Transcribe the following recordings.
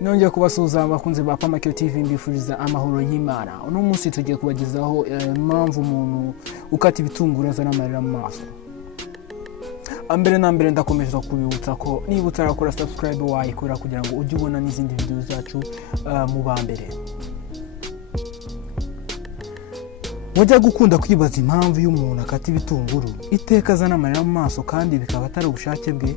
Nongeye kubasuhuza abakunzi ba Pamakyo TV mbifuriza amahoro y'Imana. Uno munsi tugiye kubagezaho impamvu umuntu ukata ibitunguru azana amarira mu maso. Ambere na mbere ndakomeza kubibutsa ko niba utarakora subscribe wayikora kugira ngo ujye ubona n'izindi video zacu mu bambere. Wajya gukunda kwibaza impamvu y'umuntu akata ibitunguru iteka azana amarira mu maso kandi bikaba atari ubushake bwe?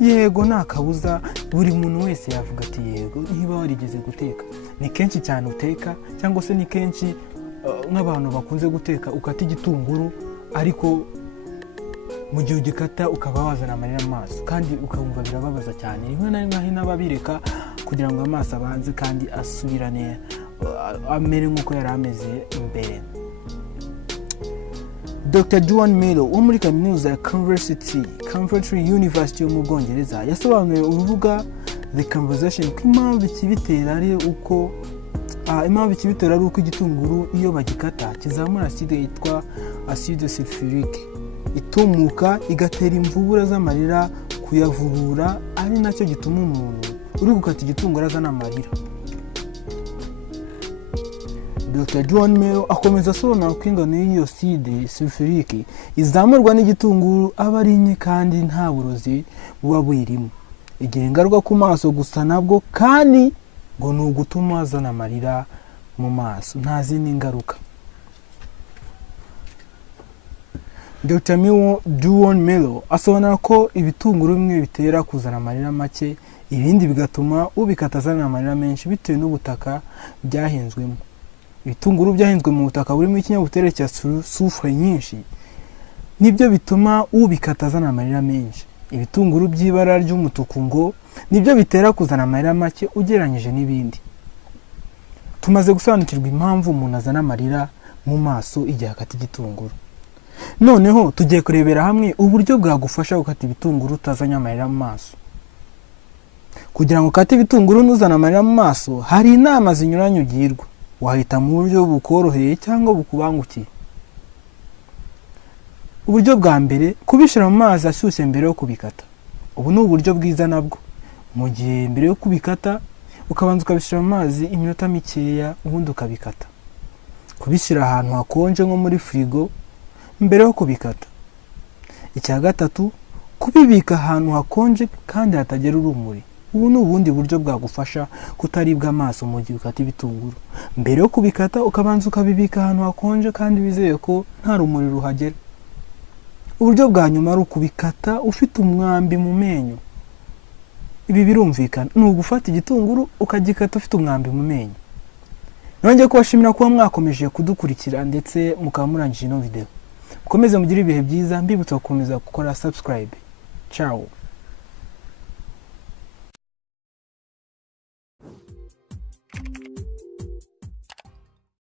Yego nta kabuza, buri muntu wese yavuga ati yego niba warigeze guteka. Ni kenshi cyane uteka cyangwa se ni kenshi nk'abantu bakunze guteka ukata igitunguru ariko mu gihe ugikata ukaba wazana amarira mu maso kandi ukumva birababaza cyane. Rimwe na rimwe n'ababireka kugira ngo amaso abanze kandi asubirane amere nk'uko yari ameze imbere. Dr. Juan Melo wo muri kaminuza ya Coventry University yo mu Bwongereza yasobanuye urubuga The Conversation ko impamvu ikibitera ari uko igitunguru iyo bagikata kizamura acide yitwa acide sulfurique itumuka igatera imvubura z'amarira kuyavubura, ari nacyo gituma umuntu uri gukata igitunguru azana amarira. Dr. Juan Melo akomeza asobanura ko ingano y'iyo acide sulfurique izamurwa n'igitunguru aba ari nke kandi nta burozi buba buyirimo. Igira ingaruka ku maso gusa nabwo kandi ngo ni ugutuma azana amarira mu maso, nta zindi ngaruka. Dr. Juan Melo asobanura ko ibitunguru bimwe bitera kuzana amarira make, ibindi bigatuma ubikata azana amarira menshi bitewe n'ubutaka byahinzwemo. Ibitunguru byahinzwe mu butaka burimo ikinyabutabire cya sulfure nyinshi nibyo bituma ubikata azana amarira menshi. Ibitunguru by'ibara ry'umutuku ngo nibyo bitera kuzana amarira make ugereranyije n'ibindi. Tumaze gusobanukirwa impamvu umuntu azana amarira mu maso igihe akata igitunguru. Noneho tugiye kurebera hamwe uburyo bwagufasha gukata ibitunguru utazanye amarira mu maso. Kugira ngo ukate ibitunguru ntuzane amarira mu maso, hari inama zinyuranye ugirwa. Wahita mu buryo bukoroheye cyangwa bukubangukiye. Uburyo bwa mbere, kubishira mu mazi ashyushye mbere yo kubikata. Ubu ni uburyo bwiza nabwo. Mu gihe mbere yo kubikata ukabanza ukabishira mu mazi iminota mikeya ubundi ukabikata. Kubishira ahantu hakonje nko muri frigo mbere yo kubikata. Icya gatatu, kubibika ahantu hakonje kandi hatagera urumuri. Ubu ni ubundi buryo bwagufasha kutaribwa amaso mu gihe ukata ibitunguru. Mbere yo kubikata ukabanza ukabibika ahantu hakonje kandi bizeye ko nta rumuri ruhagera. Uburyo bwa nyuma ari ukubikata ufite umwambi mu menyo. Ibi birumvikana, ni ugufata igitunguru ukagikata ufite umwambi mu menyo. Nongeye kubashimira kuba mwakomeje kudukurikira ndetse mukaba murangije ino video. Mukomeze mugire ibihe byiza, mbibutsa gukomeza gukora subscribe. Ciao.